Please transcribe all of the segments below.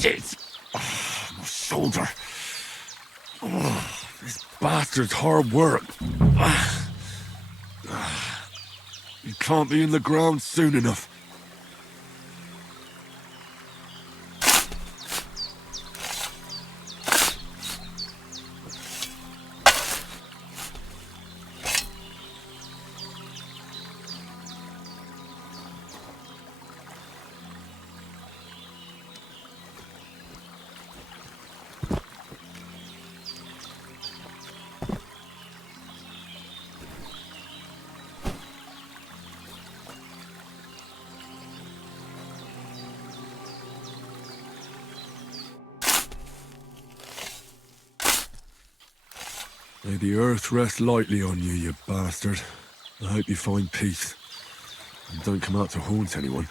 Shit! Oh, my shoulder. Oh, this bastard's hard work. He can't be in the ground soon enough. May the earth rest lightly on you, you bastard. I hope you find peace. And don't come out to haunt anyone.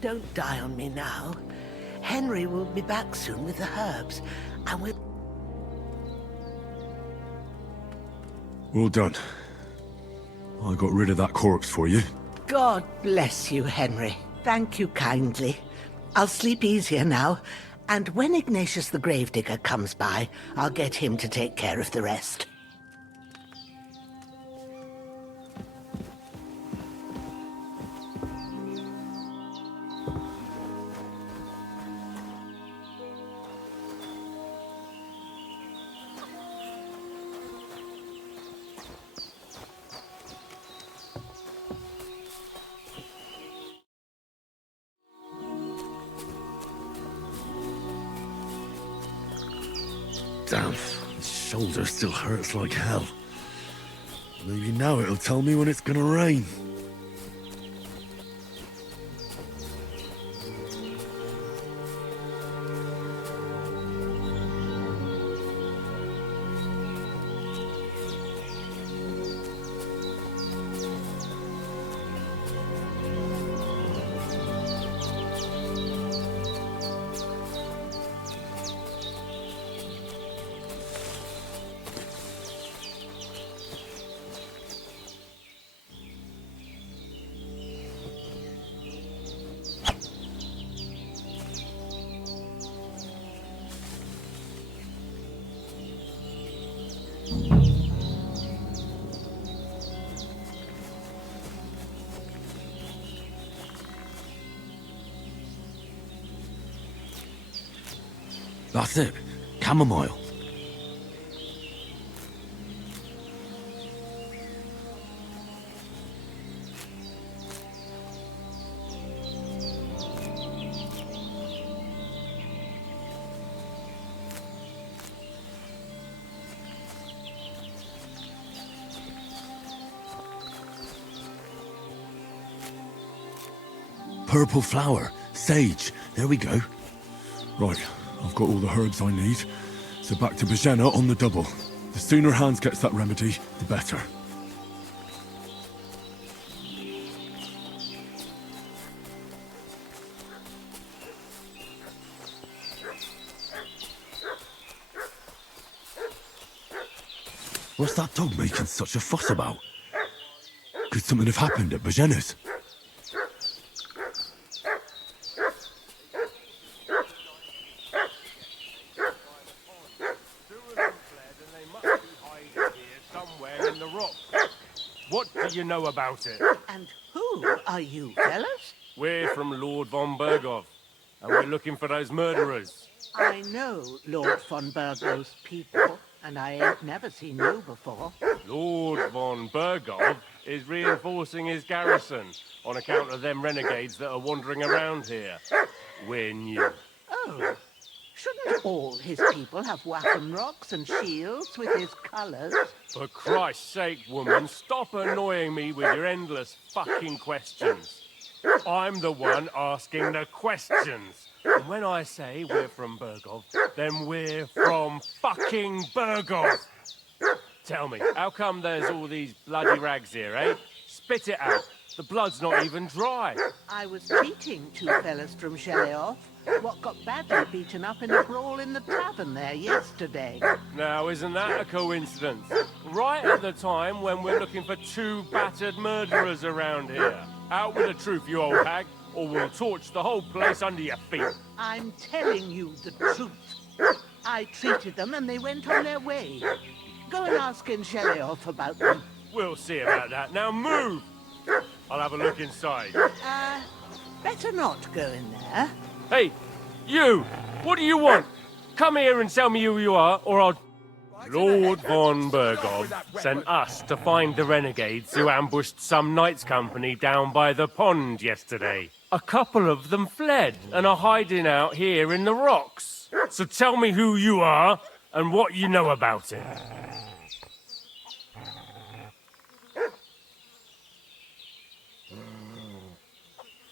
Don't die on me now. Henry will be back soon with the herbs, and we'll... Well done. I got rid of that corpse for you. God bless you, Henry. Thank you kindly. I'll sleep easier now, and when Ignatius the Gravedigger comes by, I'll get him to take care of the rest. Damn, the shoulder still hurts like hell. Maybe now it'll tell me when it's gonna rain. That's it. Chamomile. Purple flower. Sage. There we go. Right, I've got all the herbs I need. So back to Bozhena on the double. The sooner Hans gets that remedy, the better. What's that dog making such a fuss about? Could something have happened at Bozhena's? What do you know about it? And who are you, fellas? We're from Lord von Bergov, and we're looking for those murderers. I know Lord von Bergov's people, and I ain't never seen you before. Lord von Bergov is reinforcing his garrison on account of them renegades that are wandering around here. We're new. Oh, shouldn't all his people have waffen rocks and shields with his colours? For Christ's sake, woman, stop annoying me with your endless fucking questions. I'm the one asking the questions. And when I say we're from Bergov, then we're from fucking Bergov. Tell me, how come there's all these bloody rags here, eh? Spit it out. The blood's not even dry. I was treating two fellas from Sheleoth, what got badly beaten up in a brawl in the tavern there yesterday. Now, isn't that a coincidence? Right at the time when we're looking for two battered murderers around here. Out with the truth, you old hag, or we'll torch the whole place under your feet. I'm telling you the truth. I treated them and they went on their way. Go and ask in Sheleoth about them. We'll see about that. Now move! I'll have a look inside. Better not go in there. Hey, you! What do you want? Come here and tell me who you are, or I'll... Lord von Bergov sent us to find the renegades who ambushed some knights' company down by the pond yesterday. A couple of them fled and are hiding out here in the rocks. So tell me who you are and what you know about it.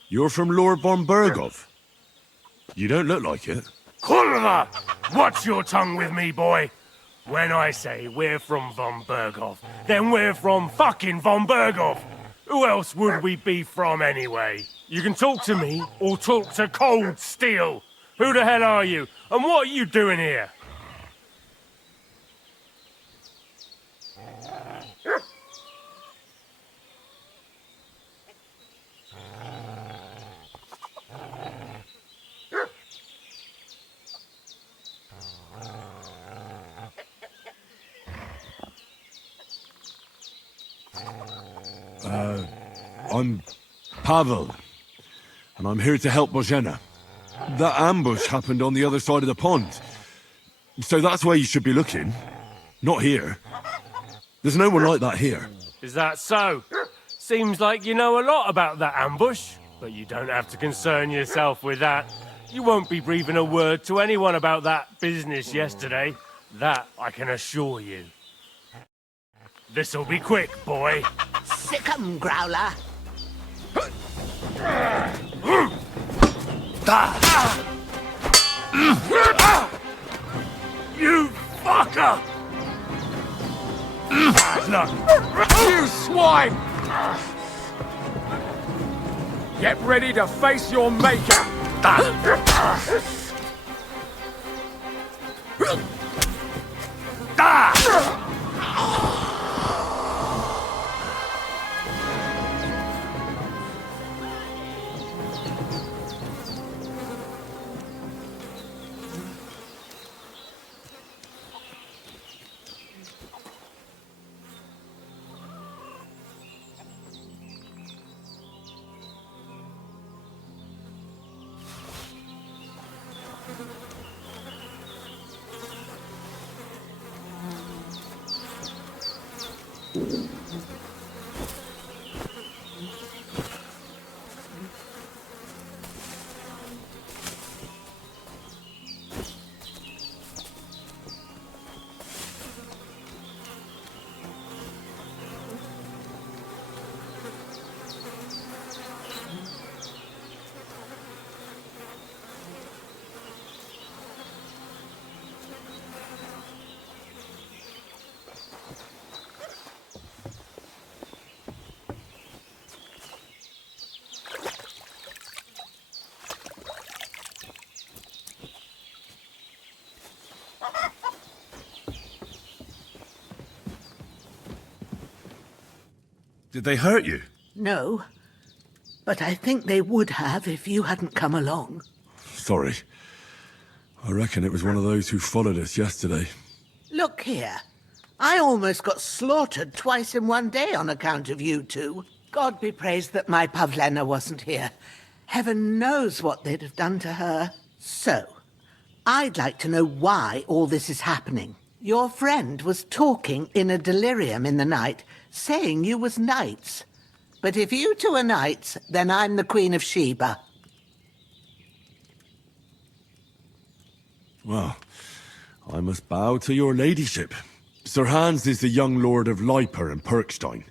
You're from Lord von Bergov? You don't look like it. Kurva! Watch your tongue with me, boy. When I say we're from von Bergov, then we're from fucking von Bergov. Who else would we be from anyway? You can talk to me or talk to cold steel. Who the hell are you? And what are you doing here? I'm Pavel, and I'm here to help Bozhena. That ambush happened on the other side of the pond. So that's where you should be looking. Not here. There's no one like that here. Is that so? Seems like you know a lot about that ambush, but you don't have to concern yourself with that. You won't be breathing a word to anyone about that business yesterday. That I can assure you. This'll be quick, boy. Sick 'em, Growler. You fucker! Look. You swine! Get ready to face your maker! Did they hurt you? No, but I think they would have if you hadn't come along. Sorry. I reckon it was one of those who followed us yesterday. Look here. I almost got slaughtered twice in one day on account of you two. God be praised that my Pavlena wasn't here. Heaven knows what they'd have done to her. So, I'd like to know why all this is happening. Your friend was talking in a delirium in the night, saying you was knights. But if you two are knights, then I'm the Queen of Sheba. Well, I must bow to your ladyship. Sir Hans is the young lord of Leiper and Perkstein.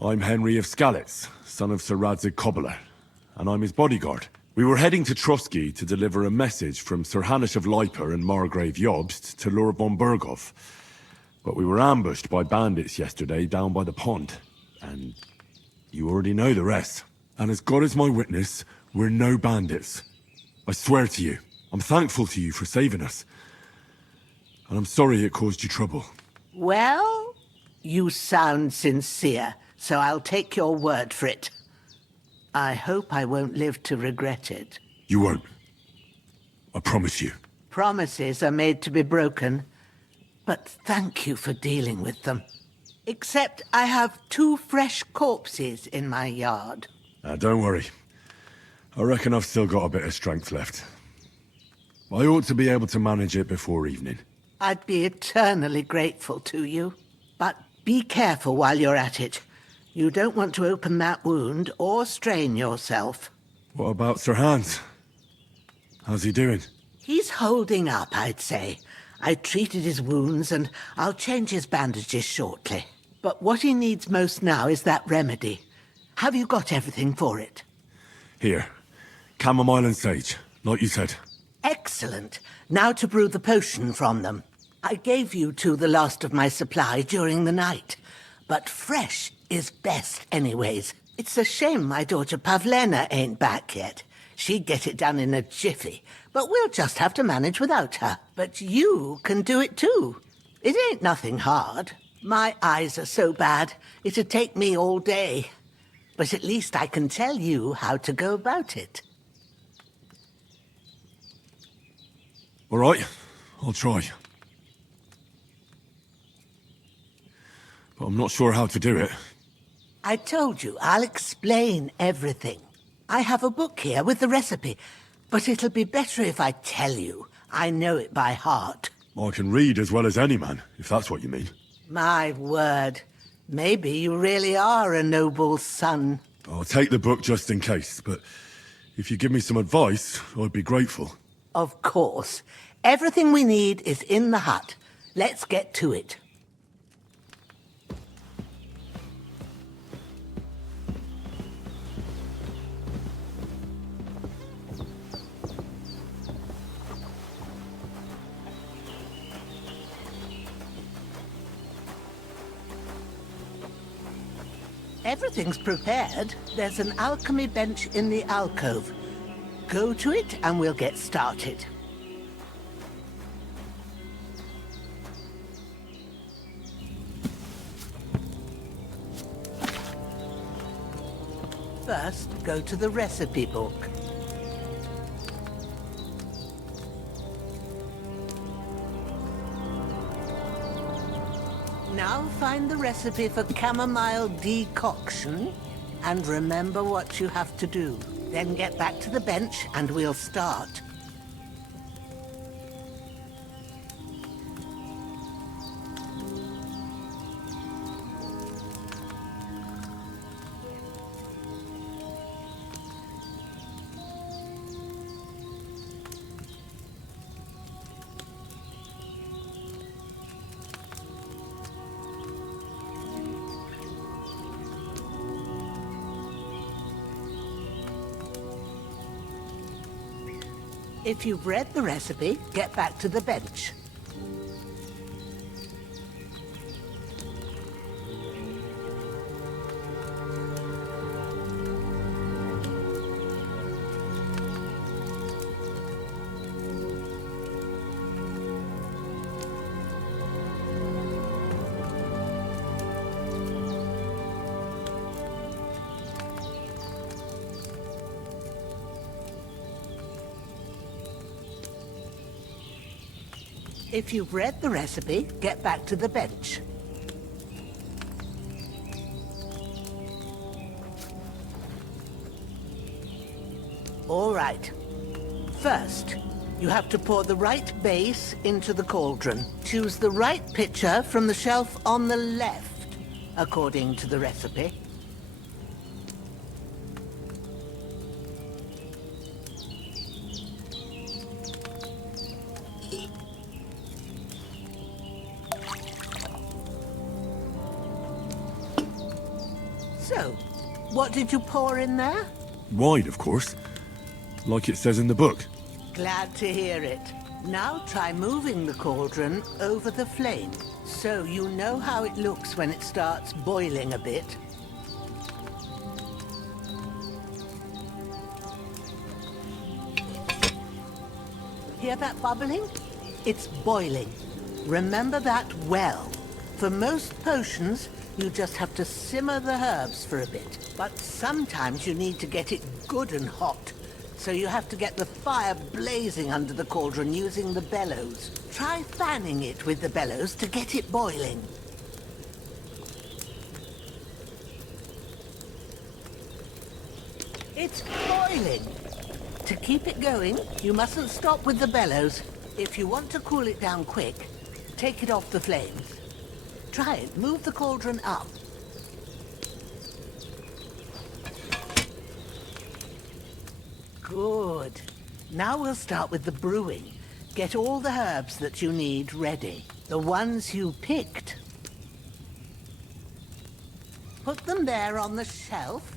I'm Henry of Skalitz, son of Sir Radzig Cobbler, and I'm his bodyguard. We were heading to Trotsky to deliver a message from Sir Hanish of Leiper and Margrave Jobst to Lord von Berghoff. But we were ambushed by bandits yesterday down by the pond, and you already know the rest. And as God is my witness, we're no bandits. I swear to you, I'm thankful to you for saving us. And I'm sorry it caused you trouble. Well, you sound sincere, so I'll take your word for it. I hope I won't live to regret it. You won't. I promise you. Promises are made to be broken, but thank you for dealing with them. Except I have 2 fresh corpses in my yard. Don't worry. I reckon I've still got a bit of strength left. I ought to be able to manage it before evening. I'd be eternally grateful to you. But be careful while you're at it. You don't want to open that wound or strain yourself. What about Sir Hans? How's he doing? He's holding up, I'd say. I treated his wounds and I'll change his bandages shortly. But what he needs most now is that remedy. Have you got everything for it? Here. Chamomile and sage, like you said. Excellent. Now to brew the potion from them. I gave you two the last of my supply during the night. But fresh is best anyways. It's a shame my daughter Pavlena ain't back yet. She'd get it done in a jiffy, but we'll just have to manage without her. But you can do it too. It ain't nothing hard. My eyes are so bad, it'd take me all day. But at least I can tell you how to go about it. All right, I'll try. But I'm not sure how to do it. I told you, I'll explain everything. I have a book here with the recipe, but it'll be better if I tell you. I know it by heart. I can read as well as any man, if that's what you mean. My word. Maybe you really are a noble son. I'll take the book just in case, but if you give me some advice, I'd be grateful. Of course. Everything we need is in the hut. Let's get to it. Everything's prepared. There's an alchemy bench in the alcove. Go to it and we'll get started. First, go to the recipe book. Now find the recipe for chamomile decoction and remember what you have to do. Then get back to the bench and we'll start. If you've read the recipe, get back to the bench. If you've read the recipe, get back to the bench. All right. First, you have to pour the right base into the cauldron. Choose the right pitcher from the shelf on the left, according to the recipe. So, what did you pour in there? Wine, of course. Like it says in the book. Glad to hear it. Now try moving the cauldron over the flame, so you know how it looks when it starts boiling a bit. Hear that bubbling? It's boiling. Remember that well. For most potions, you just have to simmer the herbs for a bit. But sometimes you need to get it good and hot. So you have to get the fire blazing under the cauldron using the bellows. Try fanning it with the bellows to get it boiling. It's boiling. To keep it going, you mustn't stop with the bellows. If you want to cool it down quick, take it off the flames. Try it. Move the cauldron up. Good. Now we'll start with the brewing. Get all the herbs that you need ready. The ones you picked. Put them there on the shelf,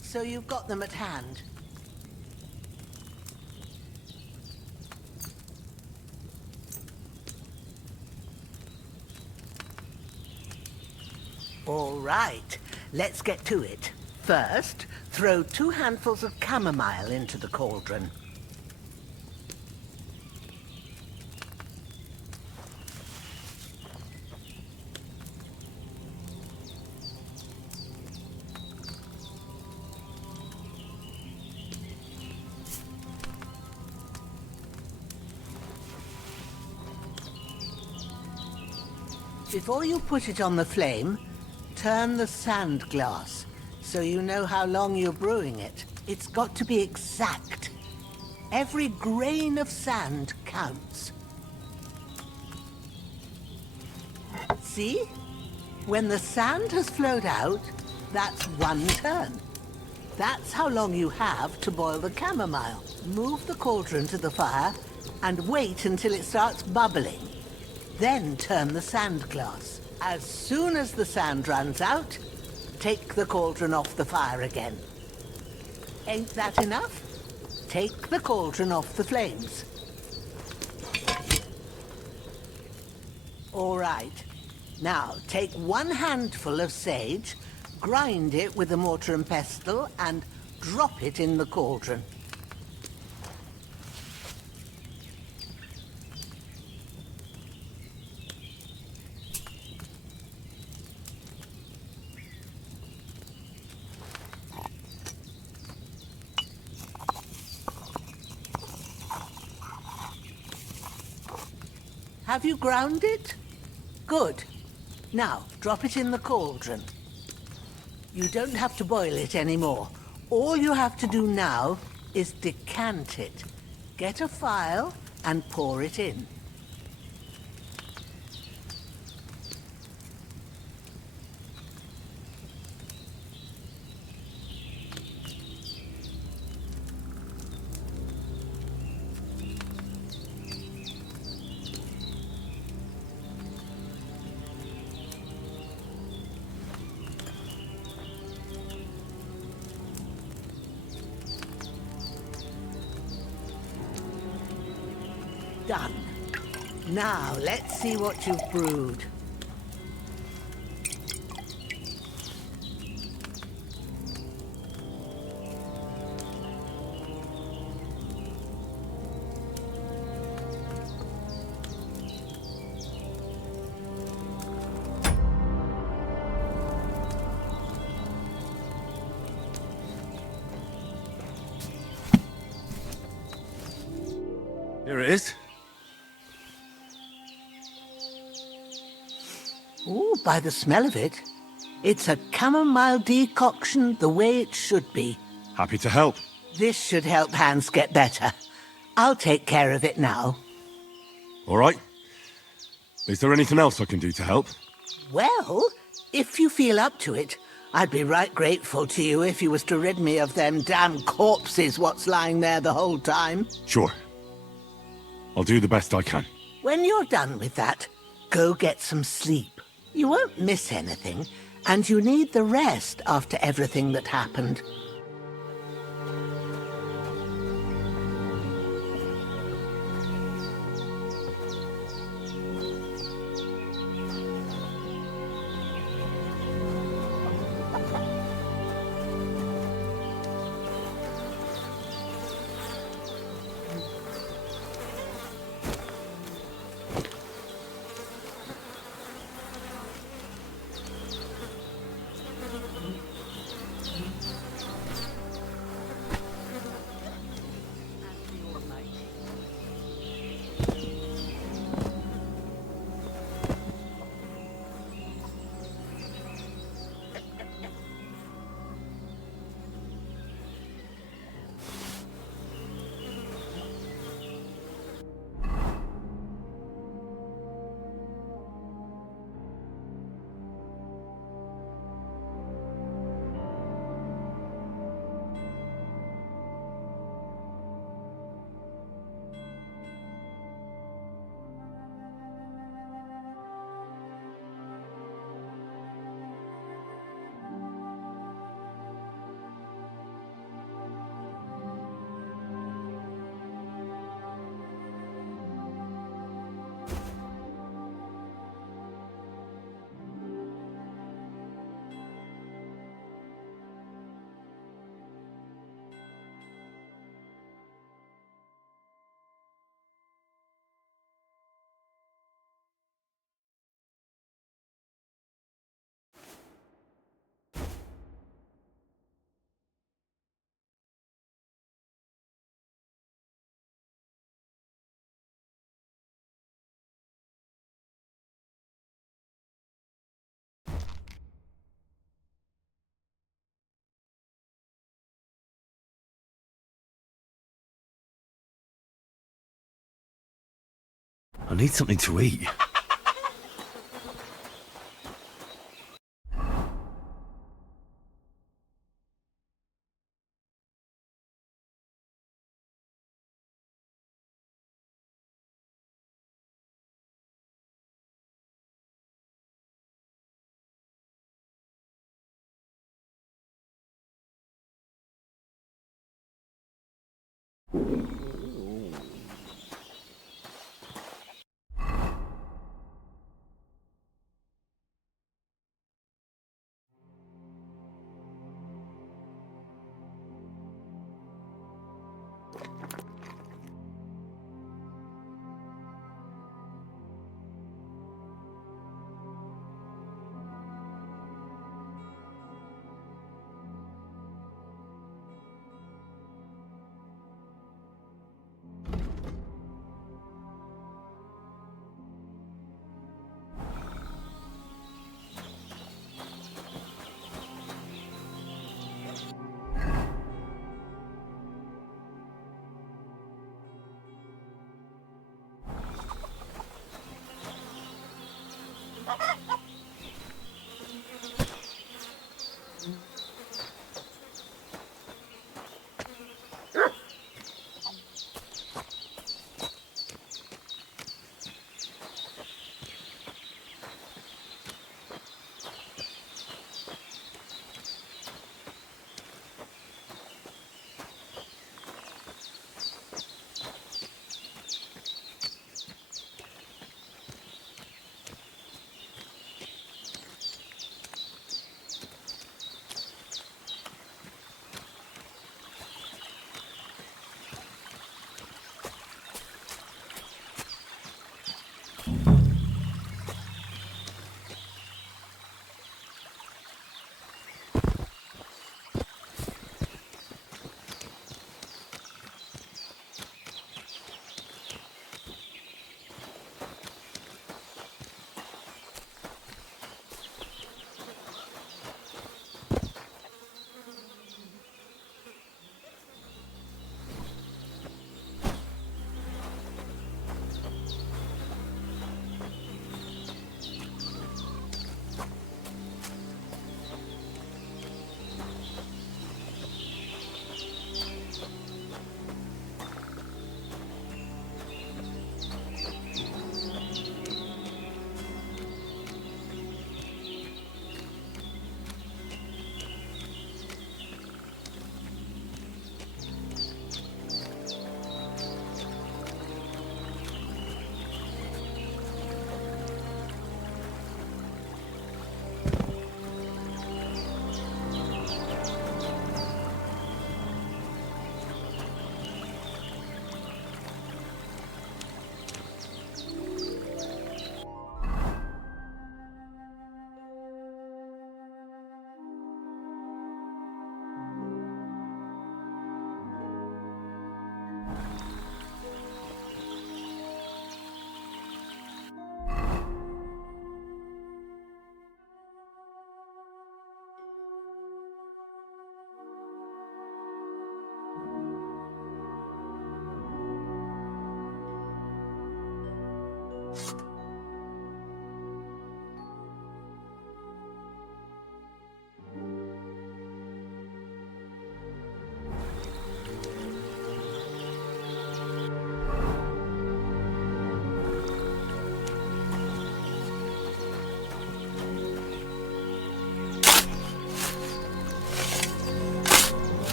so you've got them at hand. All right, let's get to it. First, throw 2 handfuls of chamomile into the cauldron. Before you put it on the flame, turn the sand glass, so you know how long you're brewing it. It's got to be exact. Every grain of sand counts. See? When the sand has flowed out, that's 1 turn. That's how long you have to boil the chamomile. Move the cauldron to the fire and wait until it starts bubbling. Then turn the sand glass. As soon as the sand runs out, take the cauldron off the fire again. Ain't that enough? Take the cauldron off the flames. All right. Now, take 1 handful of sage, grind it with a mortar and pestle, and drop it in the cauldron. Have you ground it? Good. Now, drop it in the cauldron. You don't have to boil it anymore. All you have to do now is decant it. Get a phial and pour it in. Done. Now, let's see what you've brewed. Here it is. by the smell of it. It's a chamomile decoction the way it should be. Happy to help. This should help Hans get better. I'll take care of it now. All right. Is there anything else I can do to help? Well, if you feel up to it, I'd be right grateful to you if you was to rid me of them damn corpses what's lying there the whole time. Sure. I'll do the best I can. When you're done with that, go get some sleep. You won't miss anything, and you need the rest after everything that happened. I need something to eat.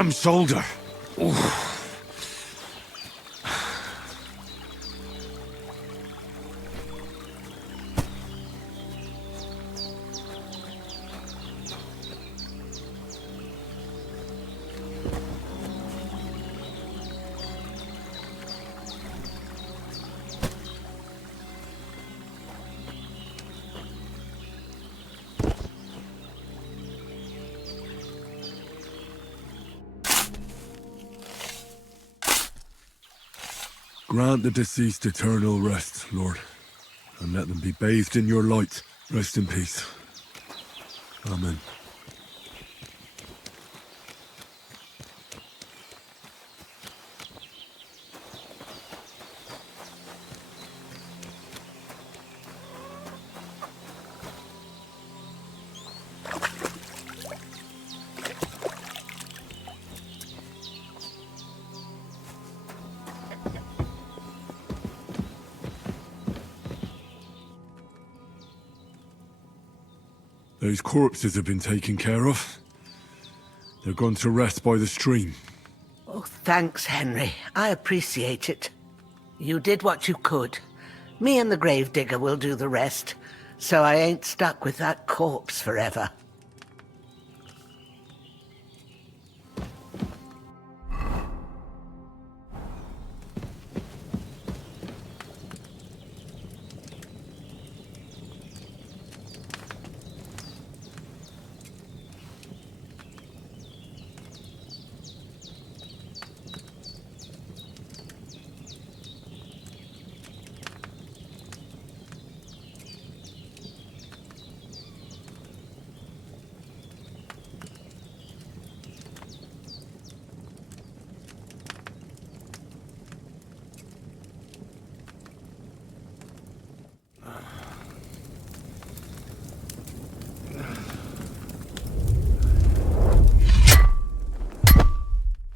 damn shoulder. Oof. Grant the deceased eternal rest, Lord, and let them be bathed in your light. Rest in peace. Amen. Those corpses have been taken care of. They're gone to rest by the stream. Oh, thanks, Henry. I appreciate it. You did what you could. Me and the gravedigger will do the rest, so I ain't stuck with that corpse forever.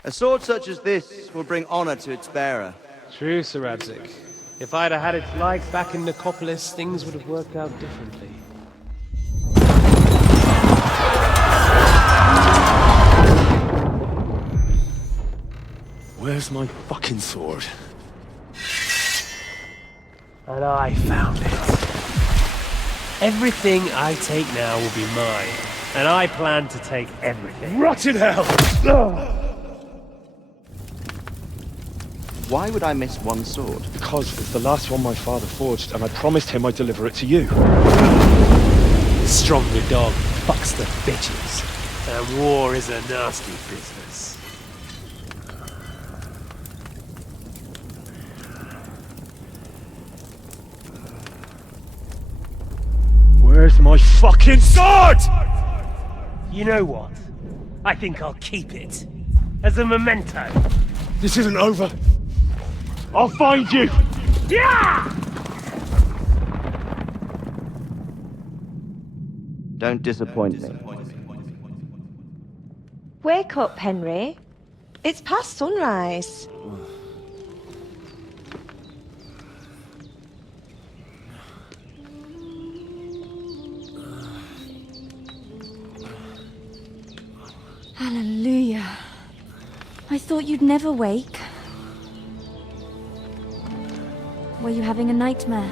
A sword such as this will bring honor to its bearer. True, Sir Radzig. If I'd have had its like back in Nicopolis, things would have worked out differently. Where's my fucking sword? And I found it. Everything I take now will be mine, and I plan to take everything. Rotted hell! Why would I miss one sword? Because it's the last one my father forged, and I promised him I'd deliver it to you. Stronger dog fucks the bitches, and war is a nasty business. Where's my fucking sword? You know what? I think I'll keep it. As a memento. This isn't over. I'll find you! Yeah! Don't disappoint me. Wake up, Henry. It's past sunrise. Hallelujah. I thought you'd never wake. Were you having a nightmare?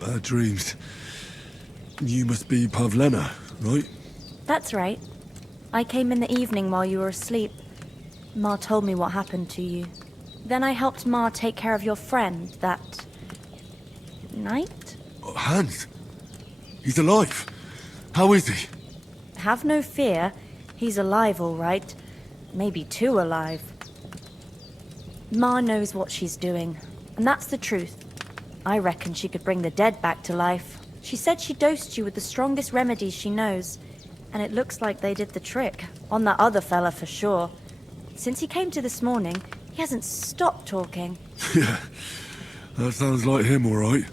Bad dreams. You must be Pavlena, right? That's right. I came in the evening while you were asleep. Ma told me what happened to you. Then I helped Ma take care of your friend that night? Hans? He's alive. How is he? Have no fear. He's alive, all right. Maybe too alive. Ma knows what she's doing, and that's the truth. I reckon she could bring the dead back to life. She said she dosed you with the strongest remedies she knows, and it looks like they did the trick. On that other fella for sure. Since he came to this morning, he hasn't stopped talking. Yeah, that sounds like him, all right.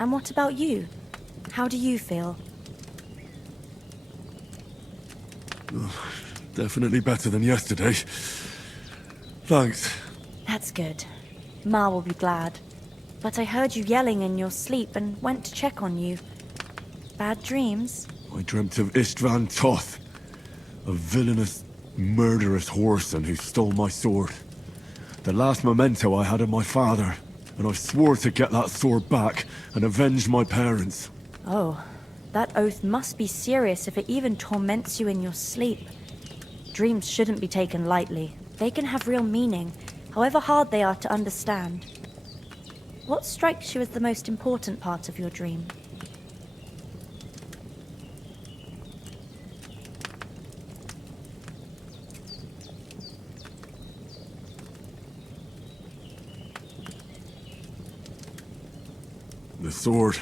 And what about you? How do you feel? Definitely better than yesterday. Thanks. That's good. Ma will be glad. But I heard you yelling in your sleep and went to check on you. Bad dreams? I dreamt of Istvan Toth, a villainous, murderous whoreson who stole my sword. The last memento I had of my father, and I swore to get that sword back and avenge my parents. Oh, that oath must be serious if it even torments you in your sleep. Dreams shouldn't be taken lightly. They can have real meaning, however hard they are to understand. What strikes you as the most important part of your dream? The sword.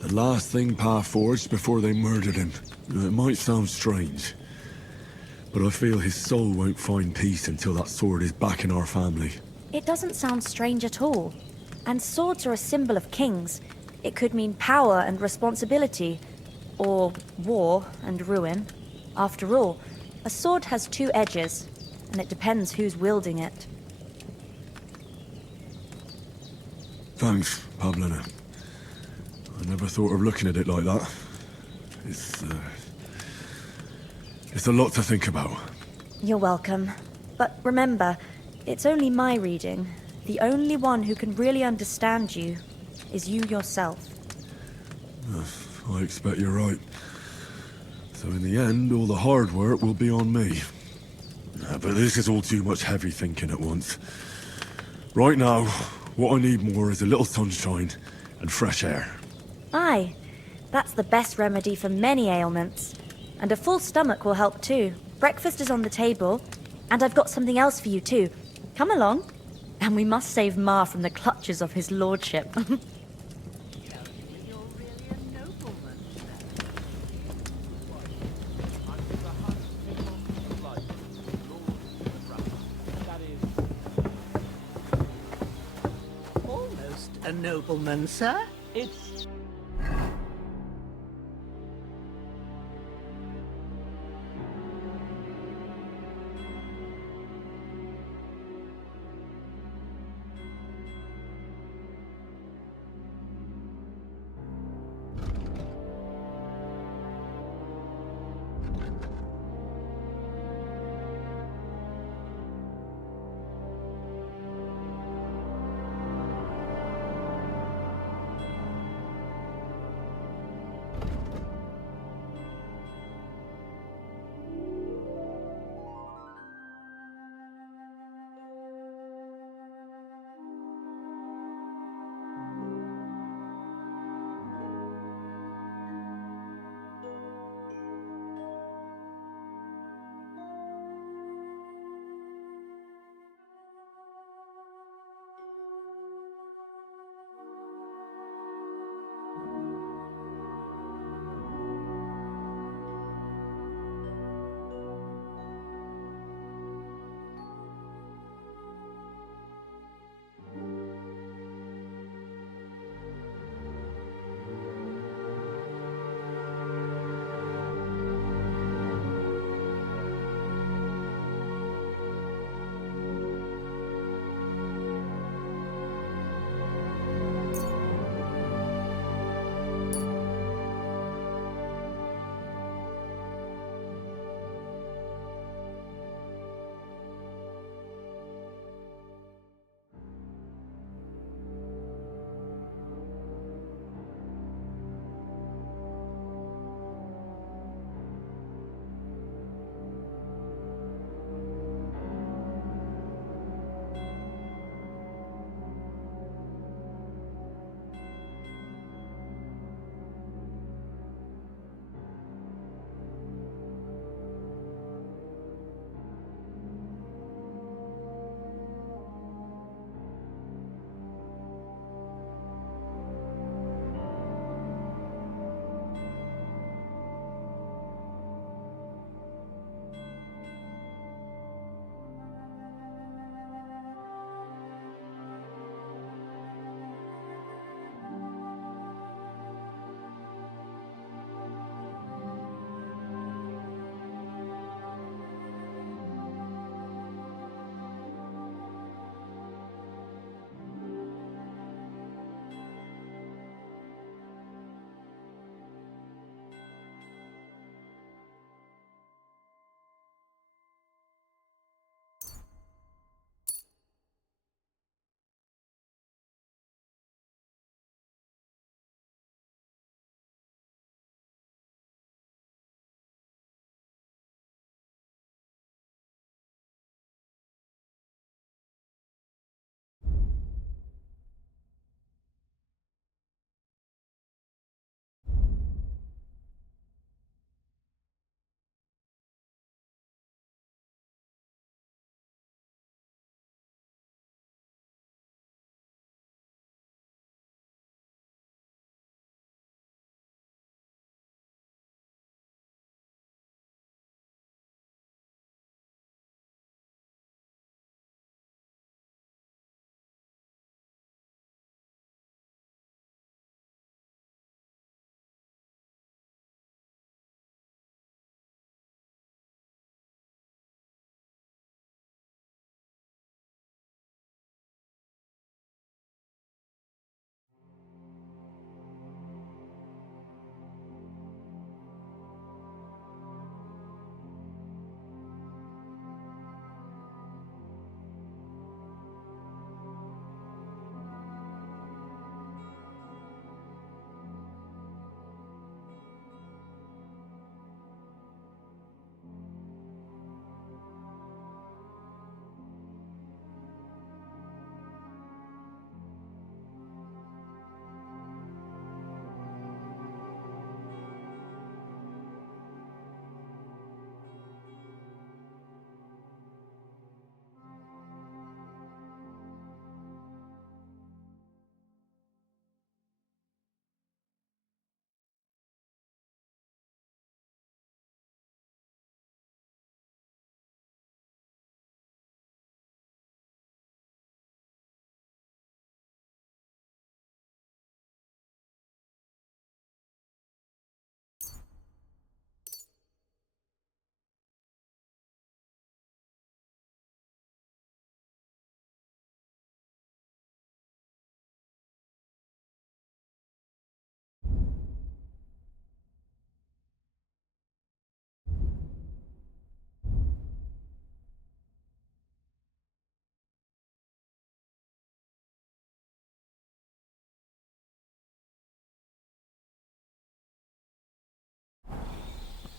The last thing Pa forged before they murdered him. It might sound strange, but I feel his soul won't find peace until that sword is back in our family. It doesn't sound strange at all. And swords are a symbol of kings. It could mean power and responsibility, or war and ruin. After all, a sword has two edges, and it depends who's wielding it. Thanks, Pavlina. I never thought of looking at it like that. It's a lot to think about. You're welcome. But remember, it's only my reading. The only one who can really understand you is you yourself. I expect you're right. So in the end, all the hard work will be on me. But this is all too much heavy thinking at once. Right now, what I need more is a little sunshine and fresh air. Aye, that's the best remedy for many ailments. And a full stomach will help too. Breakfast is on the table, and I've got something else for you too. Come along. And we must save Ma from the clutches of his lordship. Almost a nobleman, sir. It's...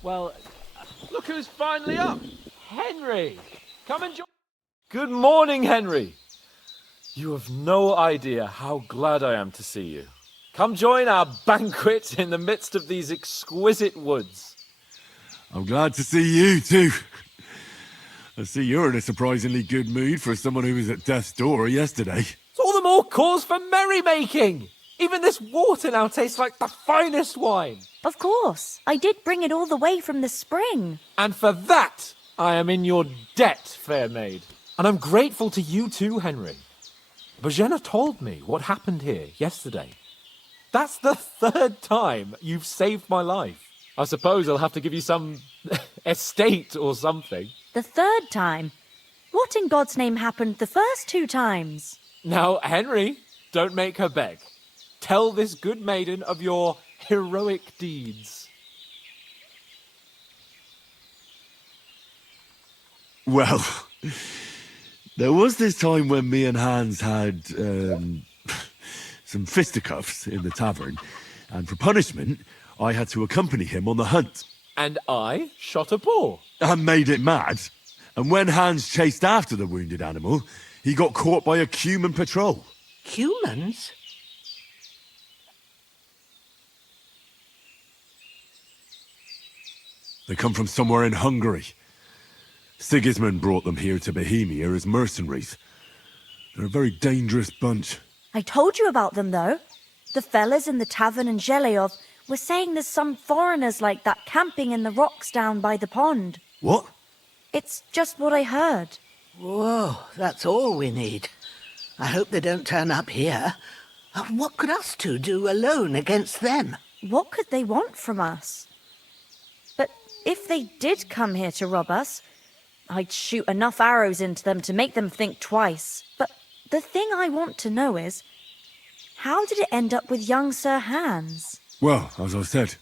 Well, look who's finally up. Henry! Come and join. Good morning, Henry. You have no idea how glad I am to see you. Come join our banquet in the midst of these exquisite woods. I'm glad to see you too. I see you're in a surprisingly good mood for someone who was at death's door yesterday. It's all the more cause for merrymaking. Even this water now tastes like the finest wine. Of course. I did bring it all the way from the spring. And for that, I am in your debt, fair maid. And I'm grateful to you too, Henry. Bozhena told me what happened here yesterday. That's the 3rd time you've saved my life. I suppose I'll have to give you some estate or something. The 3rd time? What in God's name happened the first 2 times? Now, Henry, don't make her beg. Tell this good maiden of your heroic deeds. Well, there was this time when me and Hans had some fisticuffs in the tavern, and for punishment, I had to accompany him on the hunt. And I shot a boar. And made it mad. And when Hans chased after the wounded animal, he got caught by a human patrol. Humans? They come from somewhere in Hungary. Sigismund brought them here to Bohemia as mercenaries. They're a very dangerous bunch. I told you about them, though. The fellas in the tavern in Zheleyov were saying there's some foreigners like that camping in the rocks down by the pond. What? It's just what I heard. Whoa, that's all we need. I hope they don't turn up here. What could us two do alone against them? What could they want from us? But if they did come here to rob us, I'd shoot enough arrows into them to make them think twice. But the thing I want to know is, how did it end up with young Sir Hans? Well, as I said,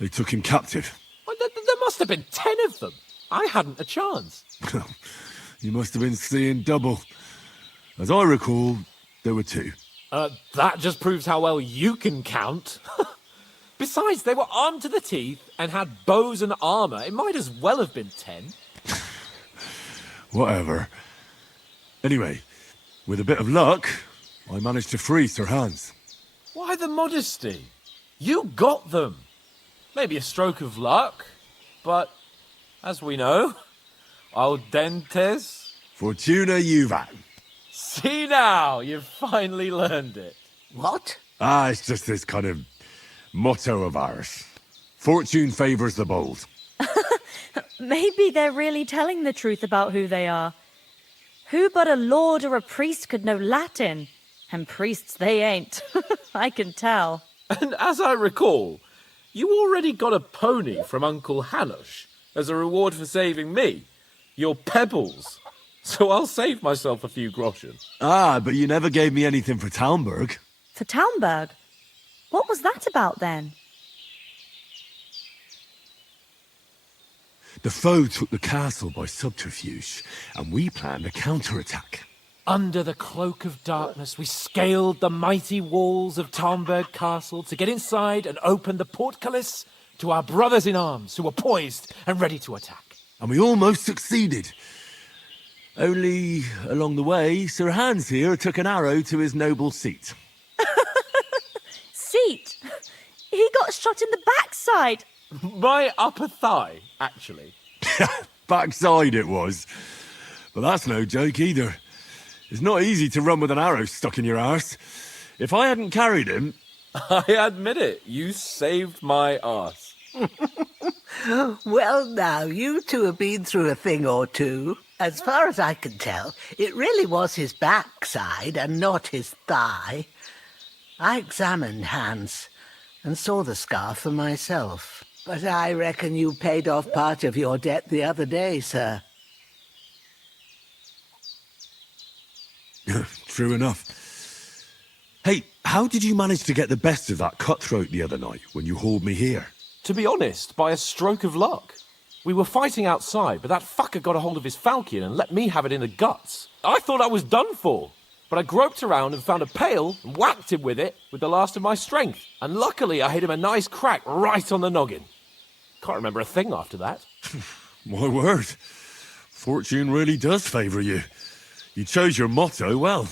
they took him captive. Well, there must have been 10 of them. I hadn't a chance. You must have been seeing double. As I recall, there were 2. That just proves how well you can count. Besides, they were armed to the teeth and had bows and armour. It might as well have been 10. Whatever. Anyway, with a bit of luck, I managed to free Sir Hans. Why the modesty? You got them. Maybe a stroke of luck, but as we know, al dentes. Fortuna juvat. See now, you've finally learned it. What? It's just this kind of motto of ours. Fortune favours the bold. Maybe they're really telling the truth about who they are. Who but a lord or a priest could know Latin? And priests they ain't. I can tell. And as I recall, you already got a pony from Uncle Hanush as a reward for saving me. Your pebbles. So I'll save myself a few groschen. But you never gave me anything for Talmberg. For Talmberg? What was that about then? The foe took the castle by subterfuge, and we planned a counterattack. Under the cloak of darkness, we scaled the mighty walls of Talmberg Castle to get inside and open the portcullis to our brothers in arms who were poised and ready to attack. And we almost succeeded. Only, along the way, Sir Hans here took an arrow to his noble seat. Seat? He got shot in the backside. My upper thigh, actually. Backside it was. But that's no joke either. It's not easy to run with an arrow stuck in your arse. If I hadn't carried him... I admit it, you saved my arse. Well, now, you two have been through a thing or two. As far as I can tell, it really was his backside and not his thigh. I examined Hans and saw the scar for myself. But I reckon you paid off part of your debt the other day, sir. True enough. Hey, how did you manage to get the best of that cutthroat the other night when you hauled me here? To be honest, by a stroke of luck. We were fighting outside, but that fucker got a hold of his falchion and let me have it in the guts. I thought I was done for, but I groped around and found a pail and whacked him with it with the last of my strength. And luckily I hit him a nice crack right on the noggin. Can't remember a thing after that. My word. Fortune really does favour you. You chose your motto well.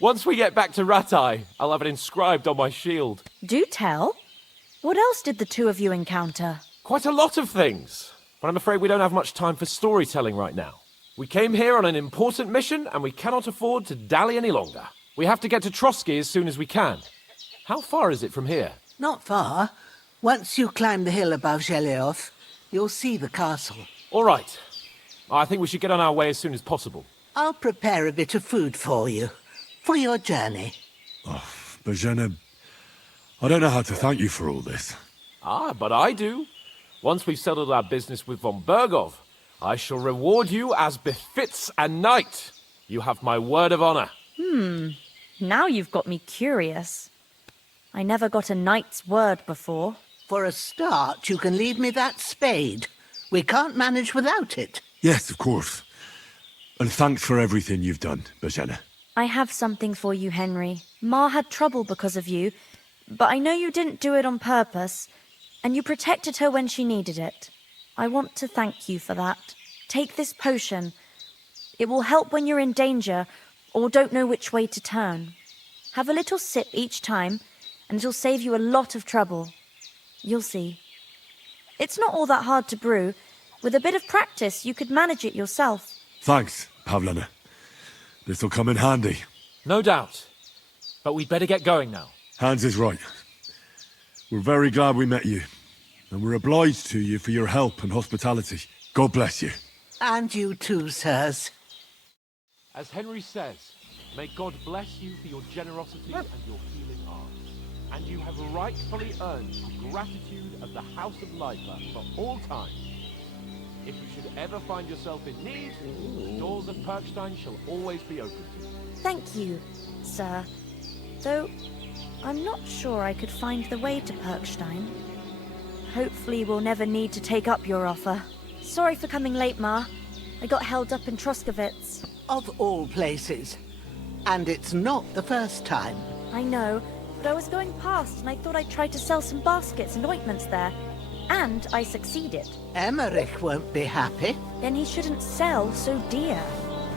Once we get back to Ratai, I'll have it inscribed on my shield. Do tell. What else did the two of you encounter? Quite a lot of things, but I'm afraid we don't have much time for storytelling right now. We came here on an important mission, and we cannot afford to dally any longer. We have to get to Trotsky as soon as we can. How far is it from here? Not far. Once you climb the hill above Zheleov, you'll see the castle. All right. I think we should get on our way as soon as possible. I'll prepare a bit of food for you, for your journey. Bozhena, I don't know how to thank you for all this. Ah, but I do. Once we've settled our business with von Bergov, I shall reward you as befits a knight. You have my word of honor. Now you've got me curious. I never got a knight's word before. For a start, you can leave me that spade. We can't manage without it. Yes, of course. And thanks for everything you've done, Bozhena. I have something for you, Henry. Ma had trouble because of you, but I know you didn't do it on purpose, and you protected her when she needed it. I want to thank you for that. Take this potion. It will help when you're in danger or don't know which way to turn. Have a little sip each time, and it'll save you a lot of trouble. You'll see. It's not all that hard to brew. With a bit of practice, you could manage it yourself. Thanks, Pavlena. This'll come in handy. No doubt. But we'd better get going now. Hans is right. We're very glad we met you, and we're obliged to you for your help and hospitality. God bless you. And you too, sirs. As Henry says, may God bless you for your generosity and your healing arts. And you have rightfully earned the gratitude of the House of Lifer for all time. If you should ever find yourself in need, the doors of Perkstein shall always be open to you. Thank you, sir. Though, I'm not sure I could find the way to Perkstein. Hopefully we'll never need to take up your offer. Sorry for coming late, Ma. I got held up in Troskowitz. Of all places. And it's not the first time. I know, but I was going past and I thought I'd try to sell some baskets and ointments there. And I succeeded. Emmerich won't be happy. Then he shouldn't sell so dear.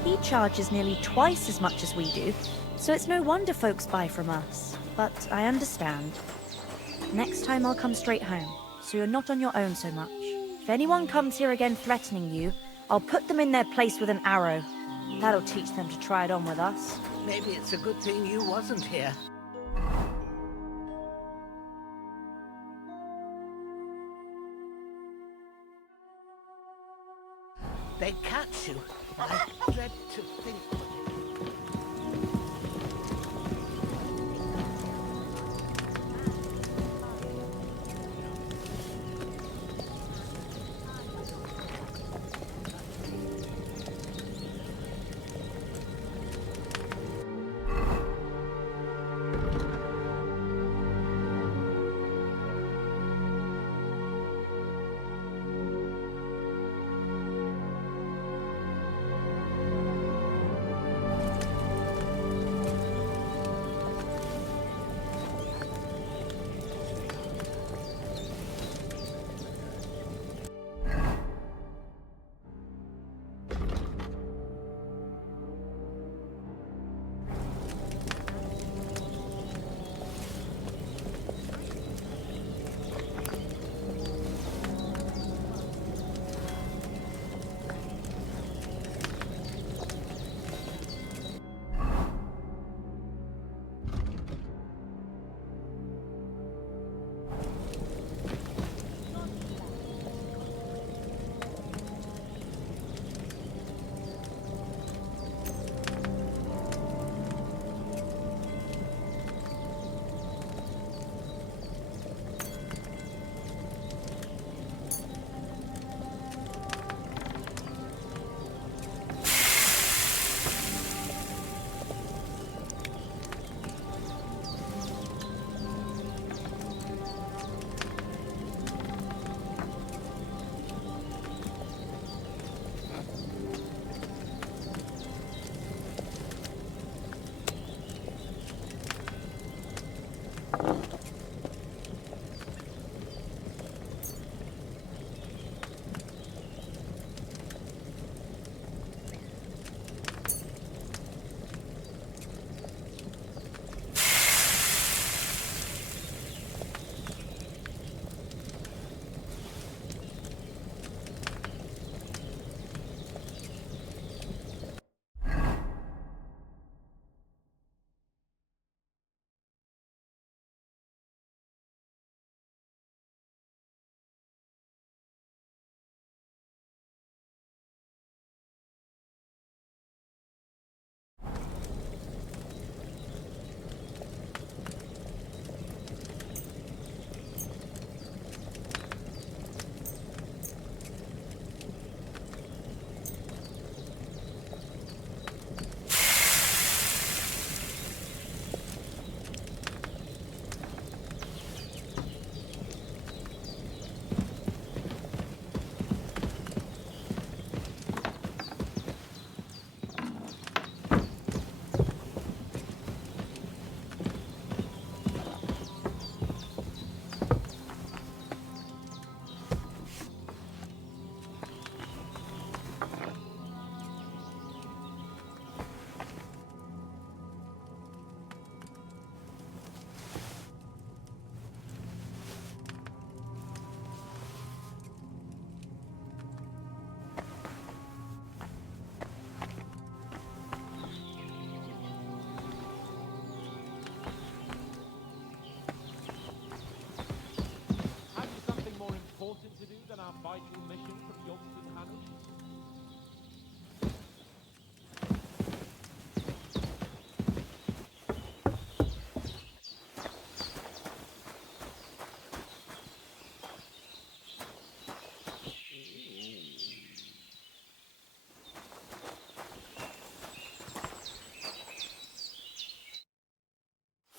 He charges nearly twice as much as we do, so it's no wonder folks buy from us. But I understand. Next time I'll come straight home, so you're not on your own so much. If anyone comes here again threatening you, I'll put them in their place with an arrow. That'll teach them to try it on with us. Maybe it's a good thing you wasn't here. They catch you. I dread to think what it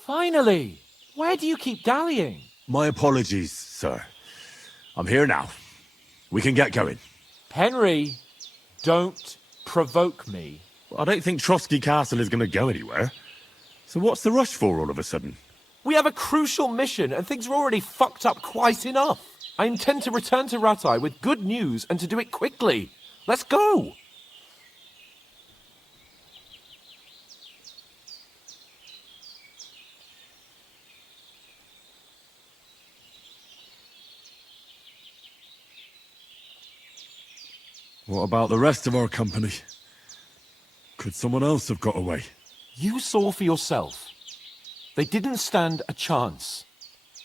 Finally! Where do you keep dallying? My apologies, sir. I'm here now. We can get going. Henry, don't provoke me. I don't think Trotsky Castle is going to go anywhere. So what's the rush for all of a sudden? We have a crucial mission, and things are already fucked up quite enough. I intend to return to Ratai with good news, and to do it quickly. Let's go! What about the rest of our company? Could someone else have got away? You saw for yourself. They didn't stand a chance.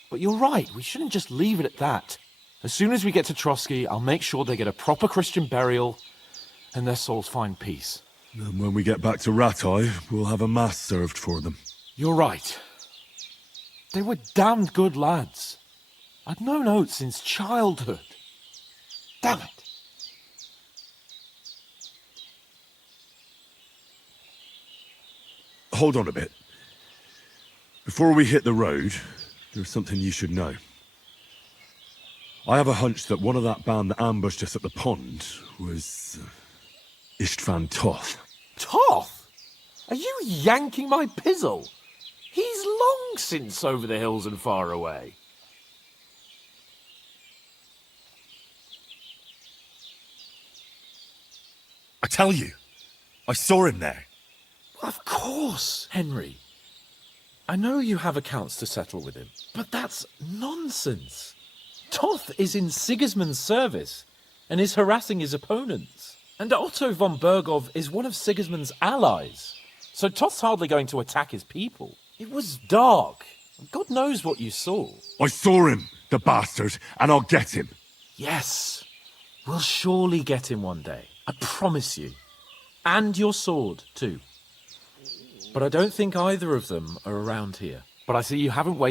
But you're right, we shouldn't just leave it at that. As soon as we get to Trotsky, I'll make sure they get a proper Christian burial and their souls find peace. And when we get back to Ratai, we'll have a mass served for them. You're right. They were damned good lads. I'd known Oates since childhood. Damn it. Hold on a bit. Before we hit the road, there's something you should know. I have a hunch that one of that band that ambushed us at the pond was Istvan Toth. Toth? Are you yanking my pizzle? He's long since over the hills and far away. I tell you, I saw him there. Of course, Henry. I know you have accounts to settle with him, but that's nonsense. Toth is in Sigismund's service and is harassing his opponents. And Otto von Bergov is one of Sigismund's allies. So Toth's hardly going to attack his people. It was dark. God knows what you saw. I saw him, the bastard, and I'll get him. Yes, we'll surely get him one day. I promise you. And your sword, too. But I don't think either of them are around here. But I see you haven't wasted